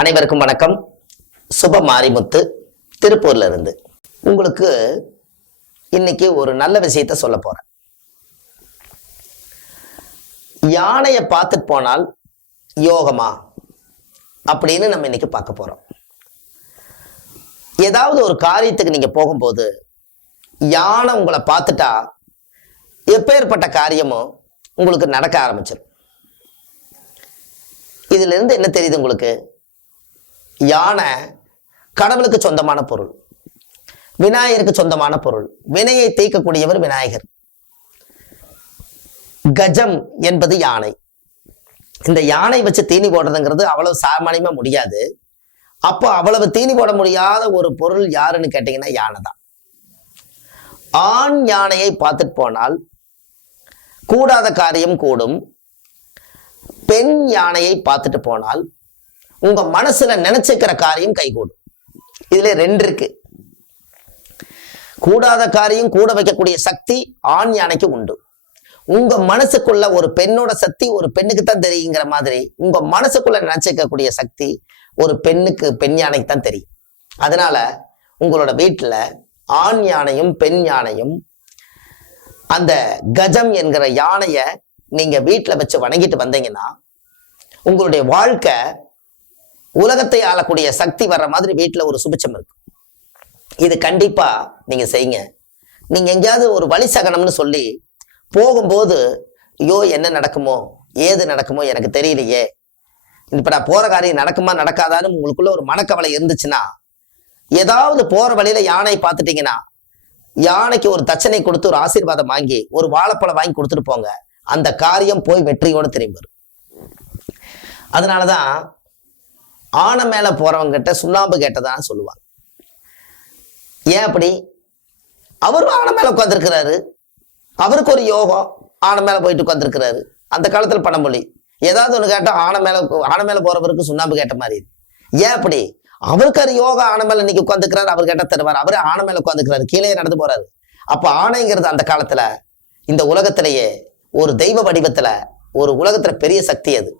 அனைவருக்கும் வணக்கம். சுப மாரிமுத்து திருப்பூர்ல இருந்து உங்களுக்கு இன்னைக்கு ஒரு நல்ல விஷயத்த சொல்ல போறேன். யானையை பார்த்துட்டு போனால் யோகமா அப்படின்னு நம்ம இன்னைக்கு பார்க்க போறோம். ஏதாவது ஒரு காரியத்துக்கு நீங்க போகும்போது யானை உங்களை பார்த்துட்டா எப்பேற்பட்ட காரியமும் உங்களுக்கு நடக்க ஆரம்பிச்சிடும். இதுல இருந்து என்ன தெரியுது உங்களுக்கு? யானை கடவுளுக்கு சொந்தமான பொருள், விநாயகருக்கு சொந்தமான பொருள். வினையை தீர்க்கக்கூடியவர் விநாயகர். கஜம் என்பது யானை. இந்த யானை வச்சு தீனி போடுறதுங்கிறது அவ்வளவு சாமானியமா முடியாது. அப்போ அவ்வளவு தீனி போட முடியாத ஒரு பொருள் யாருன்னு கேட்டீங்கன்னா யானை தான். ஆண் யானையை பார்த்துட்டு போனால் கூடாத காரியம் கூடும். பெண் யானையை பார்த்துட்டு போனால் உங்க மனசுல நினைச்சுக்கிற காரியம் கைகூடும். இதுல ரெண்டு இருக்கு. கூடாத காரியம் கூட வைக்கக்கூடிய சக்தி ஆண் யானைக்கு உண்டு. உங்க மனசுக்குள்ள ஒரு பெண்ணோட சக்தி ஒரு பெண்ணுக்கு தான் தெரியுங்கிற மாதிரி உங்க மனசுக்குள்ள நினைச்சுக்கக்கூடிய சக்தி ஒரு பெண்ணுக்கு, பெண் யானைக்கு தான் தெரியும். அதனால உங்களோட வீட்டுல ஆண் யானையும் பெண் யானையும் அந்த கஜம் என்கிற யானைய நீங்க வீட்டுல வச்சு வணங்கிட்டு வந்தீங்கன்னா உங்களுடைய வாழ்க்கை உலகத்தை ஆளக்கூடிய சக்தி வர்ற மாதிரி வீட்டுல ஒரு சுபிச்சம் இருக்கு. இது கண்டிப்பா நீங்க செய்யுங்க. நீங்க எங்கேயாவது ஒரு வழி சகனம்னு சொல்லி போகும்போது ஐயோ என்ன நடக்குமோ ஏது நடக்குமோ எனக்கு தெரியலையே, இப்ப நான் போற காரியம் நடக்குமா நடக்காதான்னு உங்களுக்குள்ள ஒரு மனக்கவலை இருந்துச்சுன்னா ஏதாவது போற வழியில யானை பார்த்துட்டீங்கன்னா யானைக்கு ஒரு தட்சணை கொடுத்து ஒரு ஆசீர்வாதம் வாங்கி ஒரு வாழைப்பழம் வாங்கி கொடுத்துட்டு போங்க. அந்த காரியம் போய் வெற்றியோட திரும்பி வரும். அதனாலதான் ஆனை மேல போறவங்க கிட்ட சுண்ணாம்பு கேட்டதான் சொல்லுவாங்க. ஏன் அப்படி? அவரும் ஆனை மேல உட்காந்துருக்கிறாரு, அவருக்கு ஒரு யோகம், ஆனை மேல போயிட்டு உட்காந்துருக்கிறாரு. அந்த காலத்துல பணமொழி ஏதாவது ஒண்ணு கேட்டா ஆனை மேல போறவருக்கு சுண்ணாம்பு கேட்ட மாதிரி. ஏன் அப்படி? அவருக்கு ஒரு யோகா ஆனை மேல இன்னைக்கு உட்காந்துக்கிறாரு, அவர் கேட்ட தருவார். அவரே ஆனை மேல உட்காந்துக்கிறாரு, கீழே நடந்து போறாரு. அப்ப ஆணைங்கிறது அந்த காலத்துல இந்த உலகத்திலேயே ஒரு தெய்வ வடிவத்துல ஒரு உலகத்துல பெரிய சக்தி. அது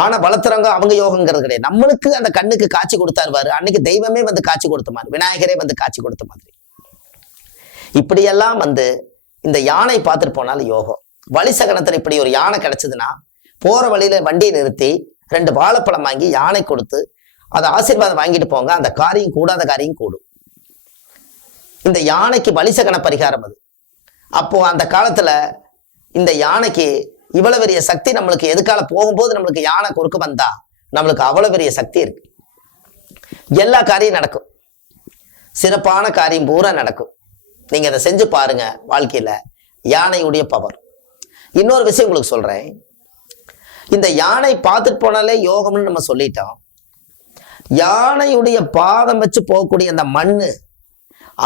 ஆனை வளர்த்துறவங்க அவங்க யோகங்கிறது கிடையாது. நம்மளுக்கு அந்த கண்ணுக்கு காட்சி கொடுத்தாருவாரு. அன்னைக்கு தெய்வமே வந்து காட்சி கொடுத்த மாதிரி, விநாயகரே வந்து காட்சி கொடுத்த மாதிரி. இப்படியெல்லாம் வந்து இந்த யானை பார்த்துட்டு போனாலும் யோகம். வழி சகனத்துல இப்படி ஒரு யானை கிடைச்சதுன்னா போற வழியில வண்டியை நிறுத்தி 2 வாழைப்பழம் வாங்கி யானை கொடுத்து அதை ஆசீர்வாதம் வாங்கிட்டு போங்க. அந்த காரியம் கூடாத காரியம் கூடும். இந்த யானைக்கு வழி சகன பரிகாரம் அது. அப்போ அந்த காலத்துல இந்த யானைக்கு இவ்வளவு பெரிய சக்தி நம்மளுக்கு எதுக்கால போகும்போது நம்மளுக்கு யானை குறுக்க வந்தா நம்மளுக்கு அவ்வளவு பெரிய சக்தி இருக்கு. எல்லா காரியம் நடக்கும், சிறப்பான காரியம் பூரா நடக்கும். நீங்க அதை செஞ்சு பாருங்க. வாழ்க்கையில யானையுடைய பவர். இன்னொரு விஷயம் உங்களுக்கு சொல்றேன். இந்த யானை பார்த்துட்டு போனாலே யோகம்னு நம்ம சொல்லிட்டோம். யானையுடைய பாதம் வச்சு போகக்கூடிய அந்த மண்ணு,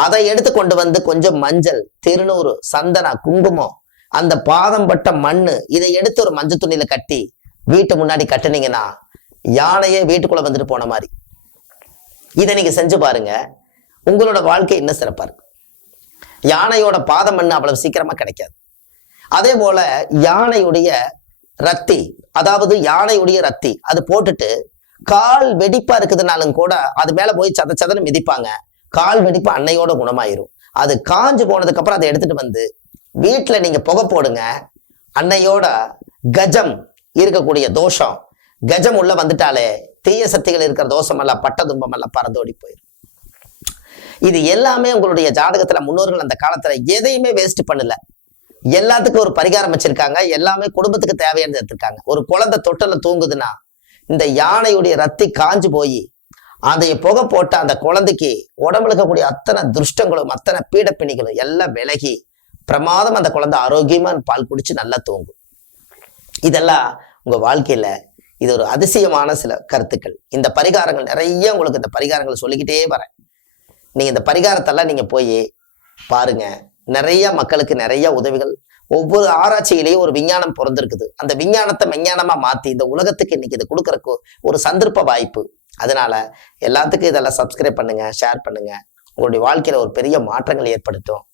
அதை எடுத்து கொண்டு வந்து கொஞ்சம் மஞ்சள், திருநூறு, சந்தனா, குங்குமம், அந்த பாதம் பட்ட மண்ணு, இதை எடுத்து ஒரு மஞ்சள் துணியில கட்டி வீட்டு முன்னாடி கட்டுனீங்கன்னா யானையே வீட்டுக்குள்ள வந்துட்டு போன மாதிரி. இதை நீங்க செஞ்சு பாருங்க. உங்களோட வாழ்க்கை இன்னும் சிறப்பா இருக்கு. யானையோட பாத மண்ணு அவ்வளவு சீக்கிரமா கிடைக்காது. அதே போல யானையுடைய ரத்தி, அதாவது யானையுடைய ரத்தி அது போட்டுட்டு கால் வெடிப்பா இருக்குதுனாலும் கூட அது மேல போய் சதன்னு மிதிப்பாங்க. கால் வெடிப்பு அன்னையோட குணமாயிரும். அது காஞ்சு போனதுக்கு அப்புறம் அதை எடுத்துட்டு வந்து வீட்டுல நீங்க புகை போடுங்க. அன்னையோட கஜம் இருக்கக்கூடிய தோஷம், கஜம் உள்ள வந்துட்டாலே தீய சக்திகள் இருக்கிற தோஷம் எல்லாம், பட்ட துன்பம் எல்லாம் பறந்தோடி போயிடும். இது எல்லாமே உங்களுடைய ஜாதகத்துல முன்னோர்கள் அந்த காலத்துல எதையுமே வேஸ்ட் பண்ணல. எல்லாத்துக்கும் ஒரு பரிகாரம் வச்சிருக்காங்க. எல்லாமே குடும்பத்துக்கு தேவையானது எடுத்திருக்காங்க. ஒரு குழந்தை தொட்டில தூங்குதுன்னா இந்த யானையுடைய ரத்தி காஞ்சு போய் அதை புகை போட்ட அந்த குழந்தைக்கு உடம்புல இருக்கக்கூடிய அத்தனை துஷ்டங்களும் அத்தனை பீடப்பிணிகளும் எல்லாம் விலகி பிரமாதம் அந்த குழந்தை ஆரோக்கியமா பால் குடிச்சு நல்லா தூங்கும். இதெல்லாம் உங்க வாழ்க்கையில இது ஒரு அதிசயமான சில கருத்துக்கள். இந்த பரிகாரங்கள் நிறைய உங்களுக்கு இந்த பரிகாரங்களை சொல்லிக்கிட்டே வரேன். நீங்க இந்த பரிகாரத்தெல்லாம் நீங்க போய் பாருங்க. நிறைய மக்களுக்கு நிறைய உதவிகள். ஒவ்வொரு ஆராய்ச்சியிலேயும் ஒரு விஞ்ஞானம் பிறந்திருக்குது. அந்த விஞ்ஞானத்தை விஞ்ஞானமா மாத்தி இந்த உலகத்துக்கு இன்னைக்கு இது கொடுக்கறக்கு ஒரு சந்தர்ப்ப வாய்ப்பு. அதனால எல்லாத்துக்கும் இதெல்லாம் சப்ஸ்கிரைப் பண்ணுங்க, ஷேர் பண்ணுங்க. உங்களுடைய வாழ்க்கையில ஒரு பெரிய மாற்றங்கள் ஏற்படுத்தும்.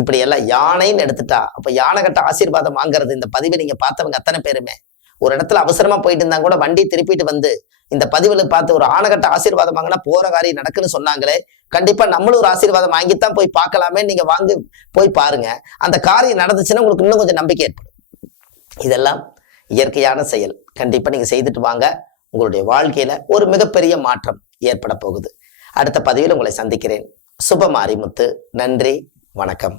இப்படி எல்லாம் யானைன்னு எடுத்துட்டா அப்ப யானை கட்ட ஆசீர்வாதம் வாங்குறது இந்த பதிவை நீங்க பார்த்தவங்க அத்தனை பேருமே ஒரு இடத்துல அவசரமா போயிட்டு இருந்தா கூட வண்டி திருப்பிட்டு வந்து இந்த பதிவுல பார்த்து ஒரு ஆணகட்ட ஆசீர்வாதம் வாங்கினா போற காரியம் நடக்குன்னு சொன்னாங்களே, கண்டிப்பா நம்மளும் ஒரு ஆசீர்வாதம் வாங்கித்தான் போய் பார்க்கலாமே, நீங்க வாங்கி போய் பாருங்க. அந்த காரியம் நடந்துச்சுன்னா உங்களுக்கு இன்னும் கொஞ்சம் நம்பிக்கை ஏற்படும். இதெல்லாம் இயற்கையான செயல். கண்டிப்பா நீங்க செய்துட்டு வாங்க. உங்களுடைய வாழ்க்கையில ஒரு மிகப்பெரிய மாற்றம் ஏற்பட போகுது. அடுத்த பதிவில் உங்களை சந்திக்கிறேன். சுப மாரிமுத்து. நன்றி, வணக்கம்.